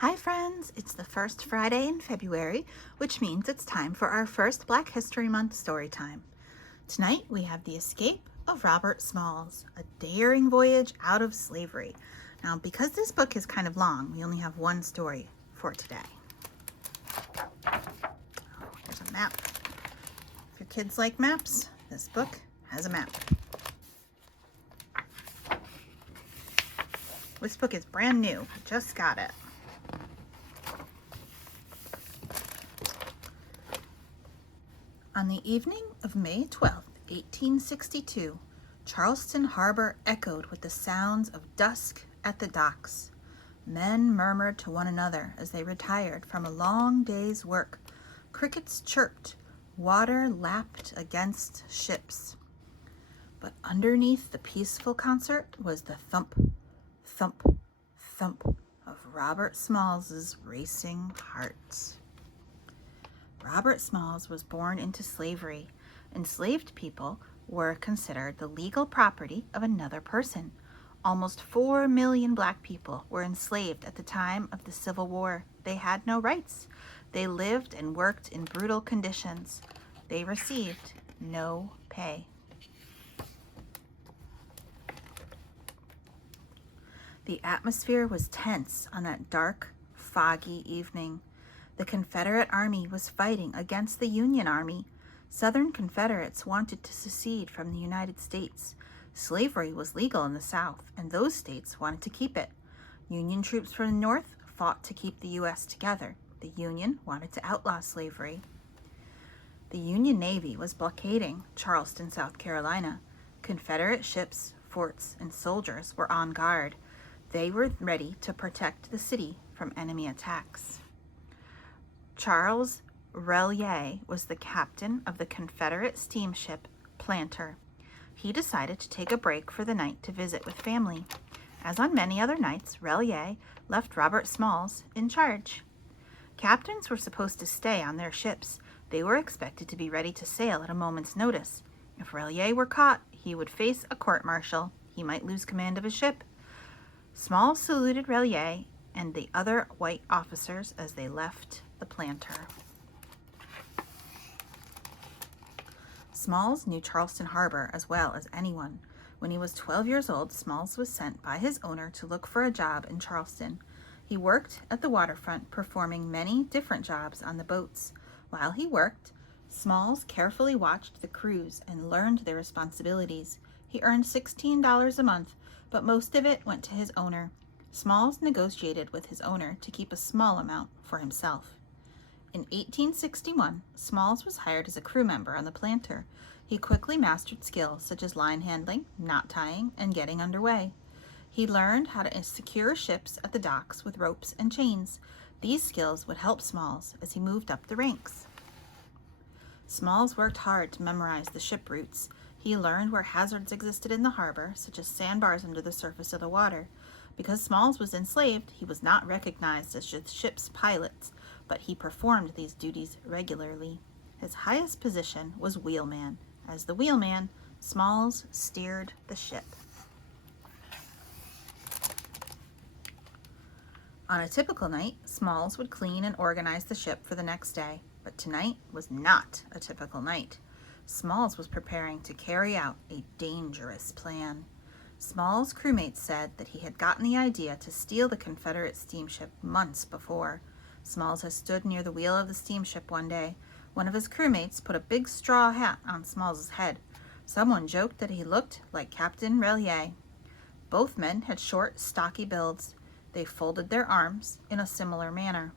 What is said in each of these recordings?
Hi friends, it's the first Friday in February, which means it's time for our first Black History Month story time. Tonight we have The Escape of Robert Smalls, a daring voyage out of slavery. Now, because this book is kind of long, we only have one story for today. Here's a map. If your kids like maps, this book has a map. This book is brand new. I just got it. On the evening of May 12, 1862, Charleston Harbor echoed with the sounds of dusk at the docks. Men murmured to one another as they retired from a long day's work. Crickets chirped. Water lapped against ships. But underneath the peaceful concert was the thump, thump, thump of Robert Smalls's racing heart. Robert Smalls was born into slavery. Enslaved people were considered the legal property of another person. Almost 4 million black people were enslaved at the time of the Civil War. They had no rights. They lived and worked in brutal conditions. They received no pay. The atmosphere was tense on that dark, foggy evening. The Confederate Army was fighting against the Union Army. Southern Confederates wanted to secede from the United States. Slavery was legal in the South, and those states wanted to keep it. Union troops from the North fought to keep the U.S. together. The Union wanted to outlaw slavery. The Union Navy was blockading Charleston, South Carolina. Confederate ships, forts, and soldiers were on guard. They were ready to protect the city from enemy attacks. Charles Relier was the captain of the Confederate steamship Planter. He decided to take a break for the night to visit with family. As on many other nights, Relier left Robert Smalls in charge. Captains were supposed to stay on their ships. They were expected to be ready to sail at a moment's notice. If Relier were caught, he would face a court-martial. He might lose command of his ship. Smalls saluted Relier and the other white officers as they left the Planter. Smalls knew Charleston Harbor as well as anyone. When he was 12 years old, Smalls was sent by his owner to look for a job in Charleston. He worked at the waterfront, performing many different jobs on the boats. While he worked, Smalls carefully watched the crews and learned their responsibilities. He earned $16 a month, but most of it went to his owner. Smalls negotiated with his owner to keep a small amount for himself. In 1861, Smalls was hired as a crew member on the Planter. He quickly mastered skills such as line handling, knot tying, and getting underway. He learned how to secure ships at the docks with ropes and chains. These skills would help Smalls as he moved up the ranks. Smalls worked hard to memorize the ship routes. He learned where hazards existed in the harbor, such as sandbars under the surface of the water. Because Smalls was enslaved, he was not recognized as the ship's pilot, but he performed these duties regularly. His highest position was wheelman. As the wheelman, Smalls steered the ship. On a typical night, Smalls would clean and organize the ship for the next day, but tonight was not a typical night. Smalls was preparing to carry out a dangerous plan. Smalls' crewmates said that he had gotten the idea to steal the Confederate steamship months before. Smalls had stood near the wheel of the steamship one day. One of his crewmates put a big straw hat on Smalls' head. Someone joked that he looked like Captain Relier. Both men had short, stocky builds. They folded their arms in a similar manner.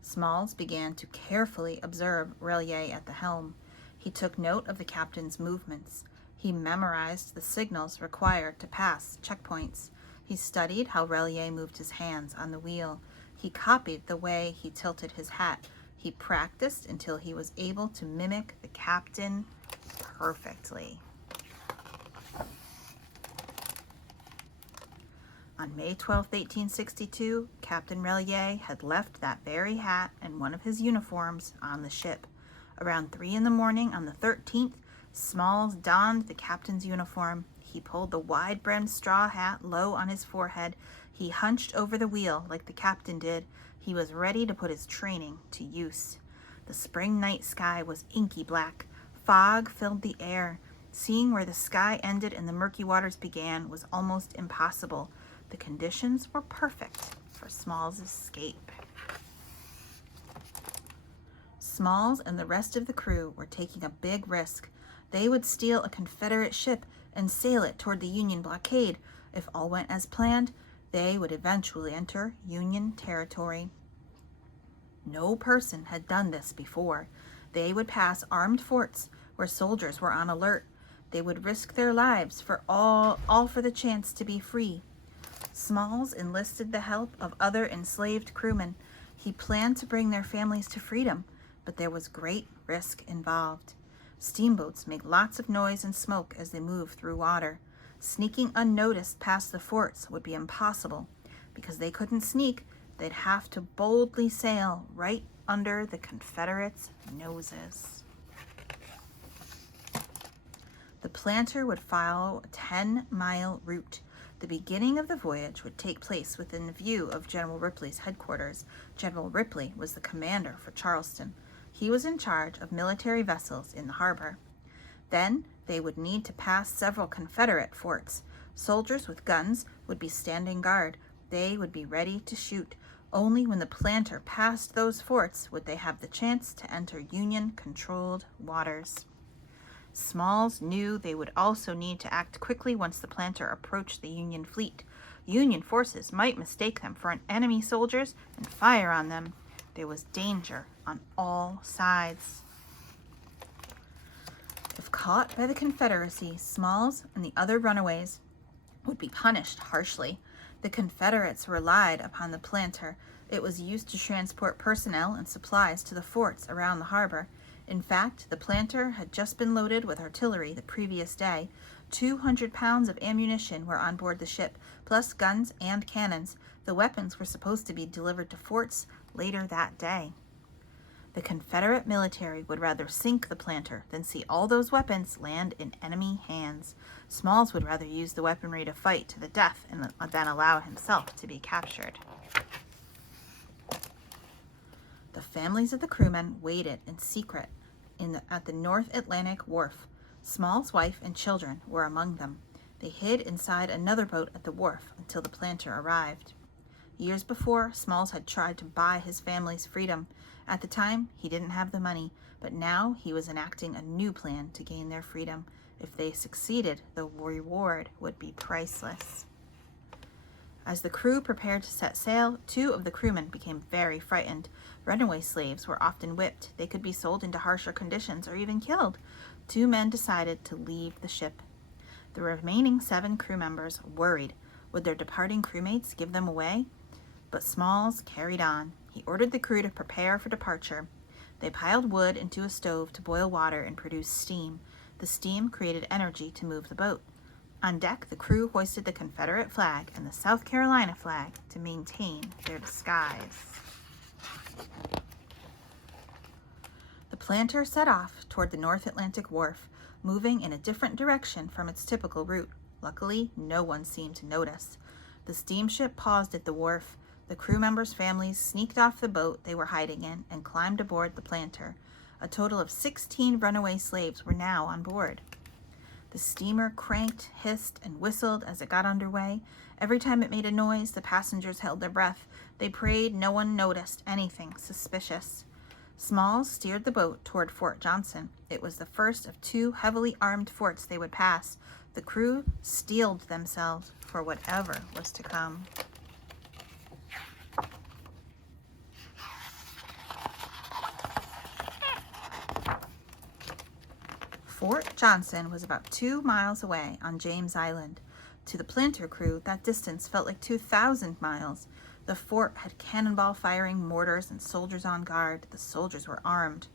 Smalls began to carefully observe Relier at the helm. He took note of the captain's movements. He memorized the signals required to pass checkpoints. He studied how Relier moved his hands on the wheel. He copied the way he tilted his hat. He practiced until he was able to mimic the captain perfectly. On May 12, 1862, Captain Relier had left that very hat and one of his uniforms on the ship. Around 3 in the morning on the 13th, Smalls donned the captain's uniform. He pulled the wide-brimmed straw hat low on his forehead. He hunched over the wheel like the captain did. He was ready to put his training to use. The spring night sky was inky black. Fog filled the air. Seeing where the sky ended and the murky waters began was almost impossible. The conditions were perfect for Smalls' escape. Smalls and the rest of the crew were taking a big risk. They would steal a Confederate ship and sail it toward the Union blockade. If all went as planned, they would eventually enter Union territory. No person had done this before. They would pass armed forts where soldiers were on alert. They would risk their lives for all for the chance to be free. Smalls enlisted the help of other enslaved crewmen. He planned to bring their families to freedom, but there was great risk involved. Steamboats make lots of noise and smoke as they move through water. Sneaking unnoticed past the forts would be impossible. Because they couldn't sneak, they'd have to boldly sail right under the Confederates' noses. The planter would follow a 10-mile route. The beginning of the voyage would take place within view of General Ripley's headquarters. General Ripley was the commander for Charleston. He was in charge of military vessels in the harbor. Then they would need to pass several Confederate forts. Soldiers with guns would be standing guard. They would be ready to shoot. Only when the planter passed those forts would they have the chance to enter Union-controlled waters. Smalls knew they would also need to act quickly once the planter approached the Union fleet. Union forces might mistake them for enemy soldiers and fire on them. There was danger on all sides. If caught by the Confederacy, Smalls and the other runaways would be punished harshly. The Confederates relied upon the planter. It was used to transport personnel and supplies to the forts around the harbor. In fact, the planter had just been loaded with artillery the previous day. 200 pounds of ammunition were on board the ship, plus guns and cannons. The weapons were supposed to be delivered to forts later that day. The Confederate military would rather sink the planter than see all those weapons land in enemy hands. Smalls would rather use the weaponry to fight to the death than allow himself to be captured. The families of the crewmen waited in secret at the North Atlantic wharf. Smalls' wife and children were among them. They hid inside another boat at the wharf until the planter arrived. Years before, Smalls had tried to buy his family's freedom. At the time, he didn't have the money, but now he was enacting a new plan to gain their freedom. If they succeeded, the reward would be priceless. As the crew prepared to set sail, 2 of the crewmen became very frightened. Runaway slaves were often whipped. They could be sold into harsher conditions or even killed. 2 men decided to leave the ship. The remaining 7 crew members worried. Would their departing crewmates give them away? But Smalls carried on. He ordered the crew to prepare for departure. They piled wood into a stove to boil water and produce steam. The steam created energy to move the boat. On deck, the crew hoisted the Confederate flag and the South Carolina flag to maintain their disguise. The planter set off toward the North Atlantic wharf, moving in a different direction from its typical route. Luckily, no one seemed to notice. The steamship paused at the wharf. The crew members' families sneaked off the boat they were hiding in and climbed aboard the planter. A total of 16 runaway slaves were now on board. The steamer cranked, hissed, and whistled as it got underway. Every time it made a noise, the passengers held their breath. They prayed no one noticed anything suspicious. Smalls steered the boat toward Fort Johnson. It was the first of 2 heavily armed forts they would pass. The crew steeled themselves for whatever was to come. Fort Johnson was about 2 miles away on James Island. To the planter crew, that distance felt like 2,000 miles. The fort had cannonball-firing mortars and soldiers on guard. The soldiers were armed.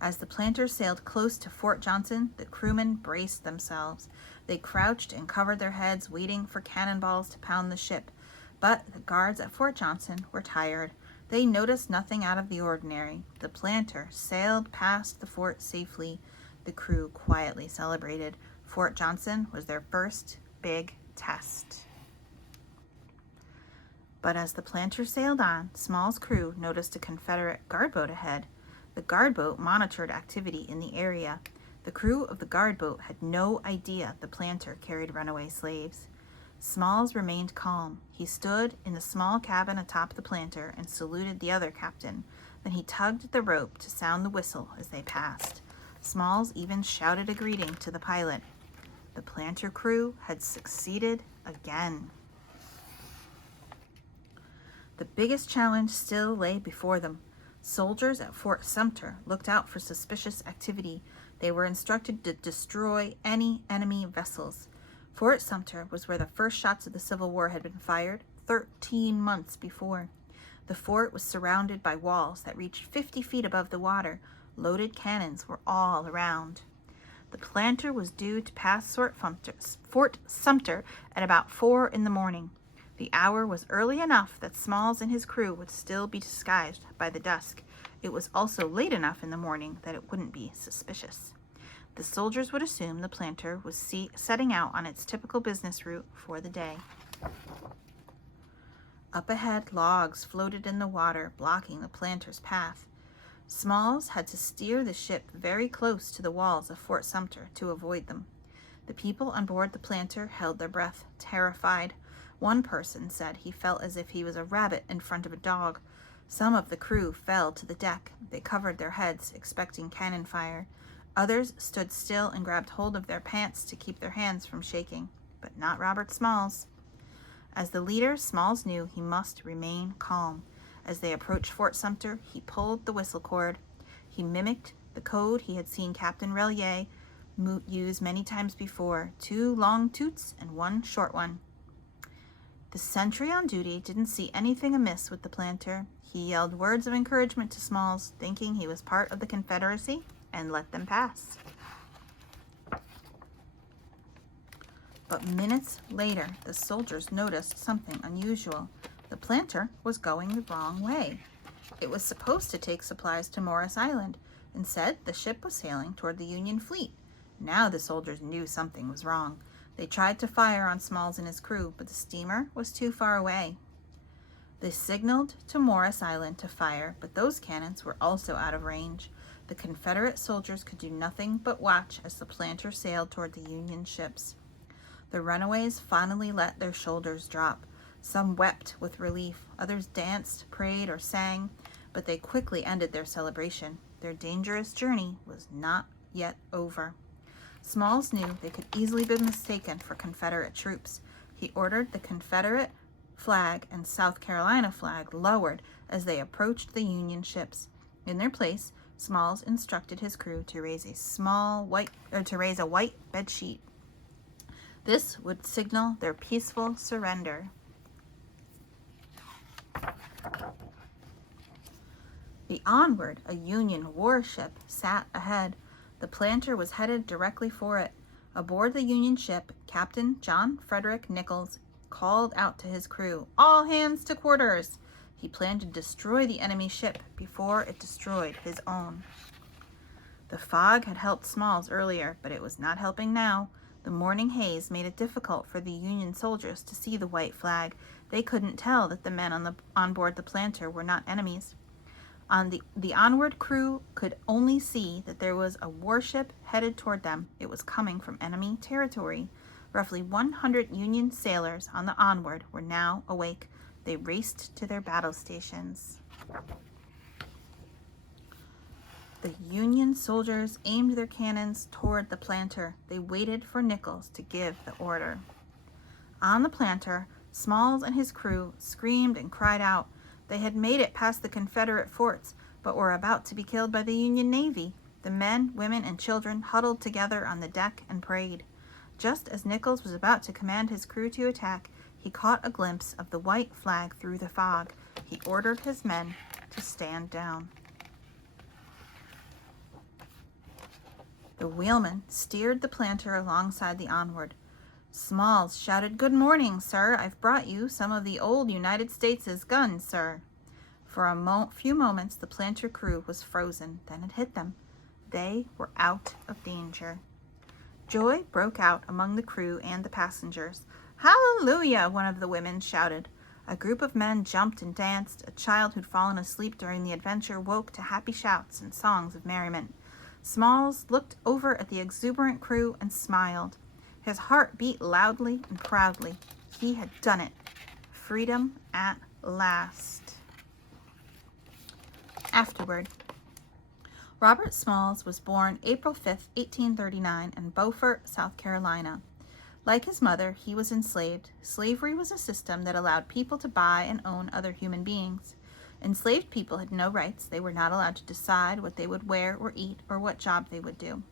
As the planter sailed close to Fort Johnson, the crewmen braced themselves. They crouched and covered their heads, waiting for cannonballs to pound the ship. But the guards at Fort Johnson were tired. They noticed nothing out of the ordinary. The planter sailed past the fort safely. The crew quietly celebrated. Fort Johnson was their first big test. But as the Planter sailed on, Small's crew noticed a Confederate guard boat ahead. The guard boat monitored activity in the area. The crew of the guard boat had no idea the Planter carried runaway slaves. Smalls remained calm. He stood in the small cabin atop the Planter and saluted the other captain. Then he tugged at the rope to sound the whistle as they passed. Smalls even shouted a greeting to the pilot. The Planter crew had succeeded again. The biggest challenge still lay before them. Soldiers at Fort Sumter looked out for suspicious activity. They were instructed to destroy any enemy vessels. Fort Sumter was where the first shots of the Civil War had been fired 13 months before. The fort was surrounded by walls that reached 50 feet above the water. Loaded cannons were all around. The Planter was due to pass Fort Sumter at about 4 in the morning. The hour was early enough that Smalls and his crew would still be disguised by the dusk. It was also late enough in the morning that it wouldn't be suspicious. The soldiers would assume the Planter was setting out on its typical business route for the day. Up ahead, logs floated in the water, blocking the Planter's path. Smalls had to steer the ship very close to the walls of Fort Sumter to avoid them. The people on board the Planter held their breath, terrified. One person said he felt as if he was a rabbit in front of a dog. Some of the crew fell to the deck. They covered their heads, expecting cannon fire. Others stood still and grabbed hold of their pants to keep their hands from shaking, but not Robert Smalls. As the leader, Smalls knew he must remain calm. As they approached Fort Sumter, he pulled the whistle cord. He mimicked the code he had seen Captain Relier use many times before: 2 long toots and 1 short one. The sentry on duty didn't see anything amiss with the Planter. He yelled words of encouragement to Smalls, thinking he was part of the Confederacy, and let them pass. But minutes later, the soldiers noticed something unusual. The Planter was going the wrong way. It was supposed to take supplies to Morris Island. Instead, the ship was sailing toward the Union fleet. Now the soldiers knew something was wrong. They tried to fire on Smalls and his crew, but the steamer was too far away. They signaled to Morris Island to fire, but those cannons were also out of range. The Confederate soldiers could do nothing but watch as the Planter sailed toward the Union ships. The runaways finally let their shoulders drop. Some wept with relief, others danced, prayed, or sang, but they quickly ended their celebration. Their dangerous journey was not yet over. Smalls knew they could easily be mistaken for Confederate troops. He ordered the Confederate flag and South Carolina flag lowered as they approached the Union ships. In their place, Smalls instructed his crew to raise a white bed sheet. This would signal their peaceful surrender. The Onward, a Union warship, sat ahead. The Planter was headed directly for it. Aboard the Union ship, Captain John Frederick Nichols called out to his crew, "All hands to quarters!" He planned to destroy the enemy ship before it destroyed his own. The fog had helped Smalls earlier, but it was not helping now. The morning haze made it difficult for the Union soldiers to see the white flag. They couldn't tell that the men on board the Planter were not enemies. The Onward crew could only see that there was a warship headed toward them. It was coming from enemy territory. Roughly 100 Union sailors on the Onward were now awake. They raced to their battle stations. The Union soldiers aimed their cannons toward the Planter. They waited for Nichols to give the order. On the Planter, Smalls and his crew screamed and cried out. They had made it past the Confederate forts, but were about to be killed by the Union Navy. The men, women, and children huddled together on the deck and prayed. Just as Nichols was about to command his crew to attack, he caught a glimpse of the white flag through the fog. He ordered his men to stand down. The wheelman steered the Planter alongside the Onward. Smalls shouted, "Good morning, sir. I've brought you some of the old United States' guns, sir." For a few moments, the Planter crew was frozen. Then it hit them. They were out of danger. Joy broke out among the crew and the passengers. "Hallelujah!" one of the women shouted. A group of men jumped and danced. A child who'd fallen asleep during the adventure woke to happy shouts and songs of merriment. Smalls looked over at the exuberant crew and smiled. His heart beat loudly and proudly. He had done it. Freedom at last. Afterward. Robert Smalls was born April 5, 1839, in Beaufort, South Carolina. Like his mother, he was enslaved. Slavery was a system that allowed people to buy and own other human beings. Enslaved people had no rights. They were not allowed to decide what they would wear or eat or what job they would do.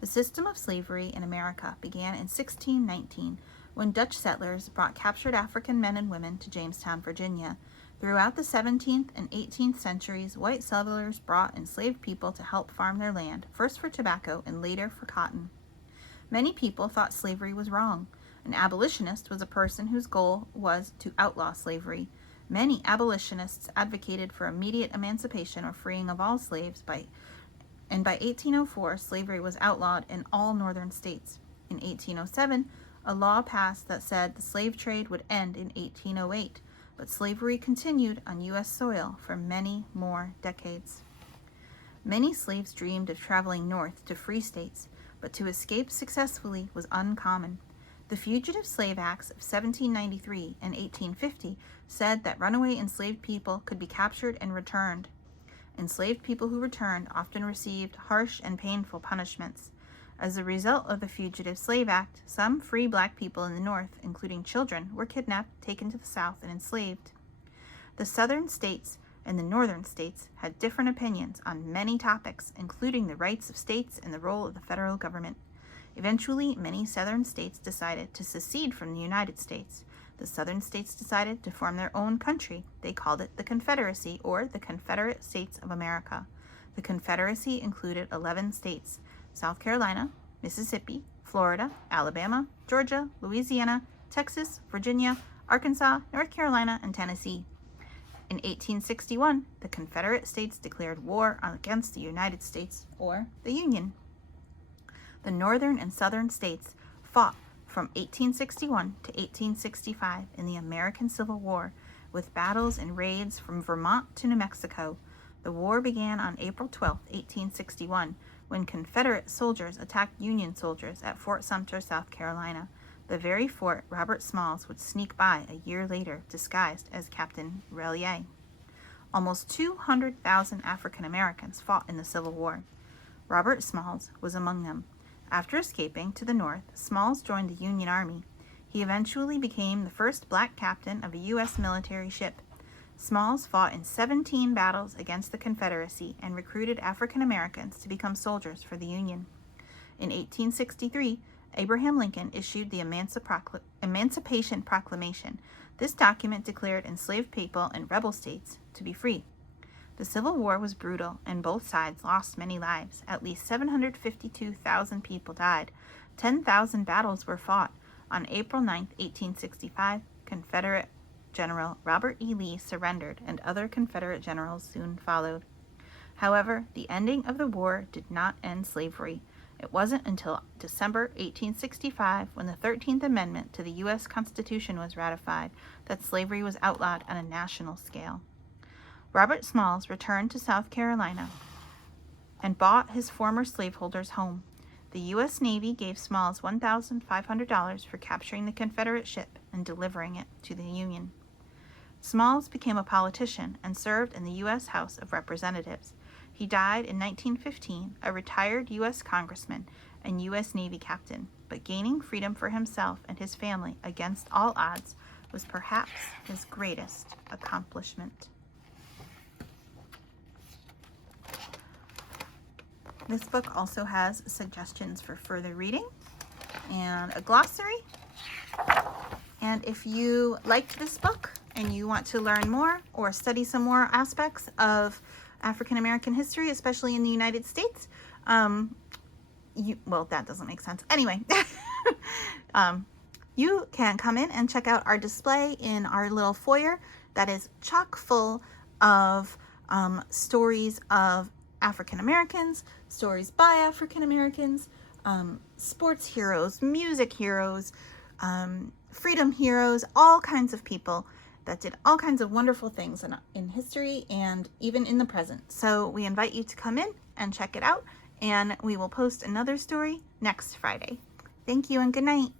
The system of slavery in America began in 1619 when Dutch settlers brought captured African men and women to Jamestown, Virginia. Throughout the 17th and 18th centuries, white settlers brought enslaved people to help farm their land, first for tobacco and later for cotton. Many people thought slavery was wrong. An abolitionist was a person whose goal was to outlaw slavery. Many abolitionists advocated for immediate emancipation or freeing of all slaves, and by 1804, slavery was outlawed in all northern states. In 1807, a law passed that said the slave trade would end in 1808, but slavery continued on U.S. soil for many more decades. Many slaves dreamed of traveling north to free states, but to escape successfully was uncommon. The Fugitive Slave Acts of 1793 and 1850 said that runaway enslaved people could be captured and returned. Enslaved people who returned often received harsh and painful punishments. As a result of the Fugitive Slave Act, some free black people in the North, including children, were kidnapped, taken to the South, and enslaved. The Southern states and the Northern states had different opinions on many topics, including the rights of states and the role of the federal government. Eventually, many Southern states decided to secede from the United States. The Southern states decided to form their own country. They called it the Confederacy, or the Confederate States of America. The Confederacy included 11 states: South Carolina, Mississippi, Florida, Alabama, Georgia, Louisiana, Texas, Virginia, Arkansas, North Carolina, and Tennessee. In 1861, the Confederate States declared war against the United States, or the Union. The Northern and Southern states fought from 1861 to 1865 in the American Civil War, with battles and raids from Vermont to New Mexico. The war began on April 12, 1861, when Confederate soldiers attacked Union soldiers at Fort Sumter, South Carolina, the very fort Robert Smalls would sneak by a year later, disguised as Captain Relier. Almost 200,000 African Americans fought in the Civil War. Robert Smalls was among them. After escaping to the north, Smalls joined the Union Army. He eventually became the first black captain of a U.S. military ship. Smalls fought in 17 battles against the Confederacy and recruited African Americans to become soldiers for the Union. In 1863, Abraham Lincoln issued the Emancipation Proclamation. This document declared enslaved people in rebel states to be free. The Civil War was brutal, and both sides lost many lives. At least 752,000 people died. 10,000 battles were fought. On April 9, 1865, Confederate General Robert E. Lee surrendered, and other Confederate generals soon followed. However, the ending of the war did not end slavery. It wasn't until December 1865, when the 13th Amendment to the U.S. Constitution was ratified, that slavery was outlawed on a national scale. Robert Smalls returned to South Carolina and bought his former slaveholders home. The U.S. Navy gave Smalls $1,500 for capturing the Confederate ship and delivering it to the Union. Smalls became a politician and served in the U.S. House of Representatives. He died in 1915, a retired U.S. congressman and U.S. Navy captain, but gaining freedom for himself and his family against all odds was perhaps his greatest accomplishment. This book also has suggestions for further reading and a glossary. And if you liked this book and you want to learn more or study some more aspects of African American history, especially in the United States, well, that doesn't make sense. Anyway, you can come in and check out our display in our little foyer that is chock full of stories of African Americans, stories by African Americans, sports heroes, music heroes, freedom heroes, all kinds of people that did all kinds of wonderful things in history and even in the present. So we invite you to come in and check it out, and we will post another story next Friday. Thank you and good night.